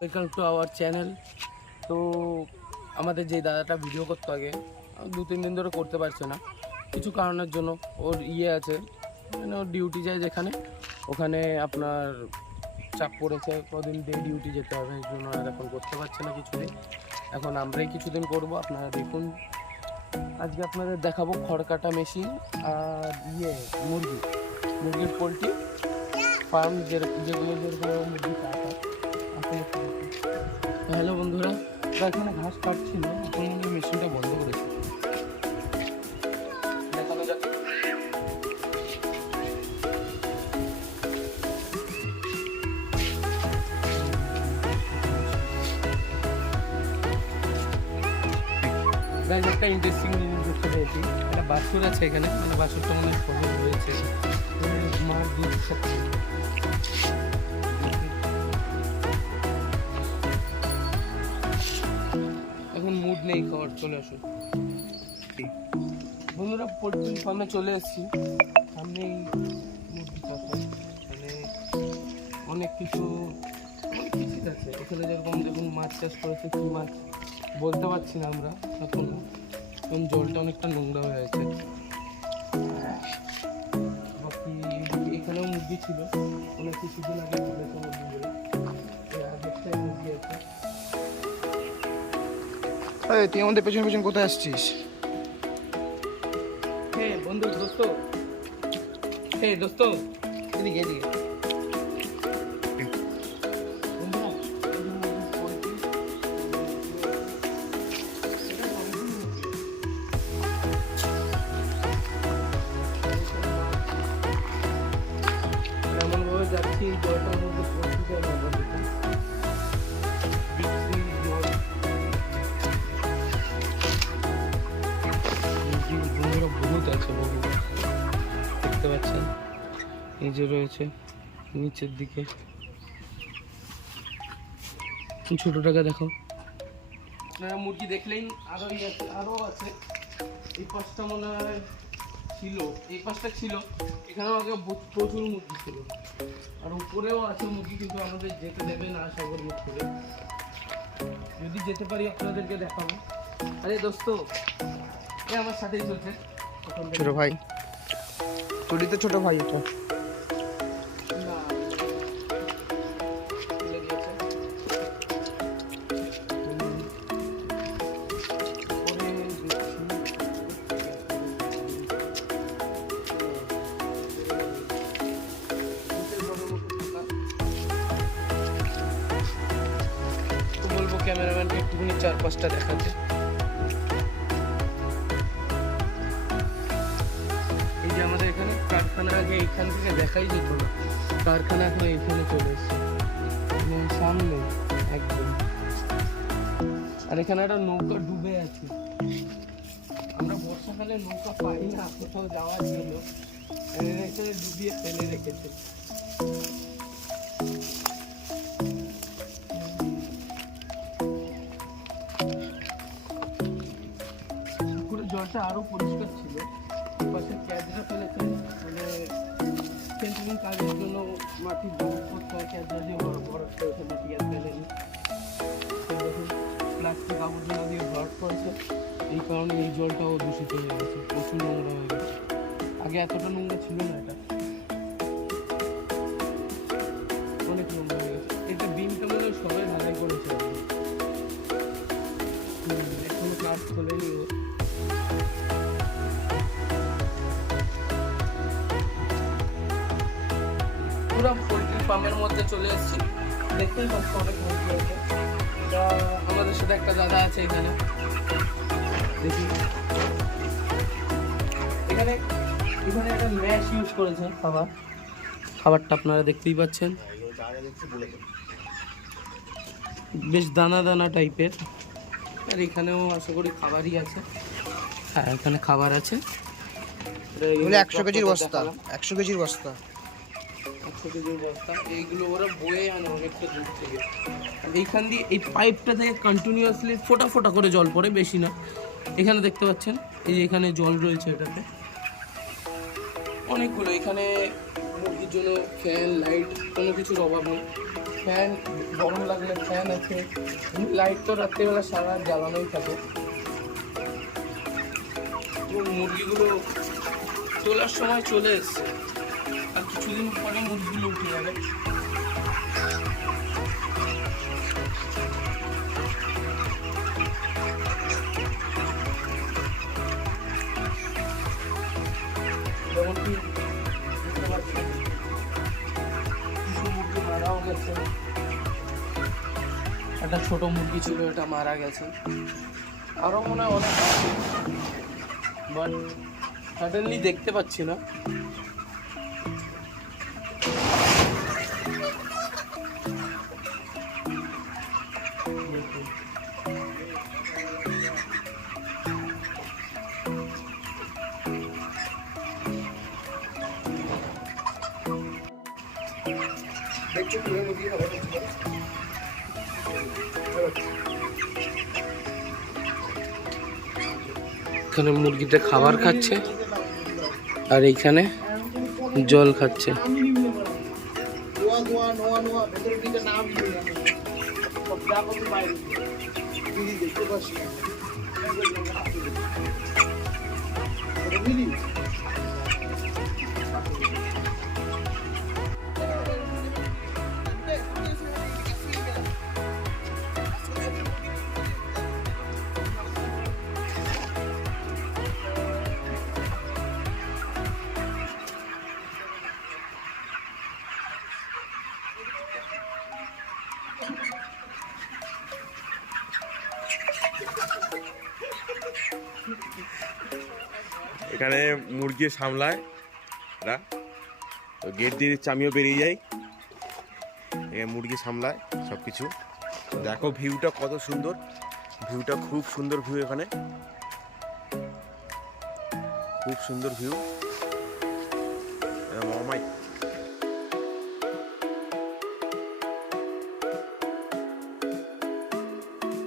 Welcome to our channel. তো আমাদের যে দাদাটা ভিডিও করতে আগে 2-3 দিন ধরে করতে পারছে না কিছু কারণের জন্য। ওর আছে, মানে ওর ডিউটি যায় যেখানে, ওখানে আপনার চাপ পড়েছে, কদিন দিয়ে ডিউটি যেতে হবে, এই জন্য আর এখন করতে পারছে না কিছুদিন। এখন আমরাই কিছুদিন করব। আপনারা দেখুন, আজকে আপনাদের দেখাবো খড় কাটা মেশিন আর মুরগির পোলট্রি ফার্ম, যেগুলো যেরকম মুরগি কাটা। হ্যালো বন্ধুরা, এখানে ঘাস কাটছিল, এখন মনে মেশিনটা বন্ধ করেছে। দেখানো যাক। একটা ইন্টারেস্টিং জিনিস দেখতে পেয়েছি, একটা বাছুর আছে এখানে, মানে বাছুরটা মনে হয় সবল হয়েছে, মার দুধ সাথে। এখন মুড নেই খাওয়ার, চলে আসুন বন্ধুরা। পোলট্রি ফার্মে চলে এসেছি, সামনেই মুরগি চাষ, মানে অনেক কিছু আছে এখানে। যেরকম দেখুন, মাছ চাষ করেছে, কি মাছ বলতে পারছি না আমরা এখনো, কারণ জলটা অনেকটা নোংরা হয়ে আছে। বাকি এখানেও মুরগি ছিল, অনেক কিছুদিন আগে তুলেছে মুরগিগুলো, আগেরটাই মুরগি আছে। তুই আমাদের পেছন পেছন কোথায় আসছিস? হ্যাঁ বন্ধু, দোস্ত, হ্যাঁ দোস্ত, এদিকে এদিকে। এমনভাবে যাচ্ছি, জলটার মধ্যে পড়তে বহুত আছে, বহু দেখতে পাচ্ছেন, এই যে রয়েছে নিচের দিকে। ছোটটাকে দেখো, আপনারা মুরগি দেখলেই আরও আছে। এই পাশটা মনে হয় ছিল, এই পাশটা ছিল, এখানেও আগে প্রচুর মুরগি ছিল, আর উপরেও আছে মুরগি, কিন্তু আমাদের যেতে দেবে না সাগর মুখ করে। যদি যেতে পারি আপনাদেরকে দেখাবো। আরে দোস্ত, এ আমার সাথেই চলছে, ছোট ভাই, তোরই তো ছোট ভাই এটা। বলবো ক্যামেরাম্যানকে একটুখানি চারপাশটা দেখাতে। এই যে আমাদের এখানে কারখানা, আগে এইখান থেকে দেখাই যেত না, কারখানা এখন এইখানে চলে এসছে সামনে একদম। আর এখানে একটা নৌকা ডুবে আছে, আমরা বর্ষাকালে নৌকা পাই না কোথাও যাওয়ার জন্য, এখানে ডুবিয়ে ফেলে রেখেছে। জলটা আরো পরিষ্কার ছিল, পাশে ক্যাজরা ফেলেছে, মানে সেন্ট্রিং কাজের জন্য মাটি ভরাট করতে হয়, ক্যাজরা দিয়ে ভরাট করেছে, মাটি আর ফেলেনি। দেখুন, প্লাস্টিক আবর্জনা দিয়ে ভরাট করেছে, এই কারণে এই জলটাও দূষিত হয়ে গেছে, প্রচুর নোংরা হয়ে গেছে। আগে এতটা নোংরা ছিল না, এটা অনেক নোংরা হয়ে গেছে। এটা বিনটা মনে হয় সবাই ভাড়াই করেছে, এখনো কাজ খোলেনি। পুরো পোলট্রি ফার্মের মধ্যে চলে এসেছি, দেখতেই পাচ্ছি অনেক মুরগি আছে। এটা আমাদের সাথে একটা দাদা আছে এখানে, দেখি এখানে একটা ম্যাশ ইউজ করেছে খাবারটা আপনারা দেখতেই পাচ্ছেন, বেশ দানা দানা টাইপের। আর এখানেও আশা করি খাবারই আছে। হ্যাঁ, এখানে খাবার আছে, 100 কেজির বস্তা, 100 কেজির বস্তা। এইগুলো ওরা বয়ে আনে অনেকটা দূর থেকে। এইখান দিয়ে এই পাইপটা থেকে কন্টিনিউয়াসলি ফোটা ফোটা করে জল পড়ে, বেশি না। এখানে দেখতে পাচ্ছেন, এই যে এখানে জল রয়েছে, এটাতে অনেকগুলো। এখানে মুরগির জন্য ফ্যান, লাইট, কোনো কিছুর অভাব নেই। ফ্যান, গরম লাগলে ফ্যান আছে। লাইট তো রাত্রিবেলা সারা রাত জ্বালানোই থাকে। এবং মুরগিগুলো তোলার সময় চলে এসছে, আর কিছুদিন পরে মুরগিগুলো উঠে যাবে। যেমনকি দেখতে পাচ্ছেন কিছু মুরগি মারাও গেছে। একটা ছোট মুরগি ছিল, এটা মারা গেছে। আরও মনে হয় অনেক আছে, বাট সাডেনলি দেখতে পাচ্ছি না। এখানে মুরগিতে খাবার খাচ্ছে, আর এইখানে জল খাচ্ছে। এখানে মুরগি সামলায় এরা, তো গেট দিয়ে আমিও বেরিয়ে যাই। এখানে মুরগি সামলায় সব কিছু। দেখো ভিউটা কত সুন্দর, ভিউটা খুব সুন্দর ভিউ, এখানে খুব সুন্দর ভিউ। মামাই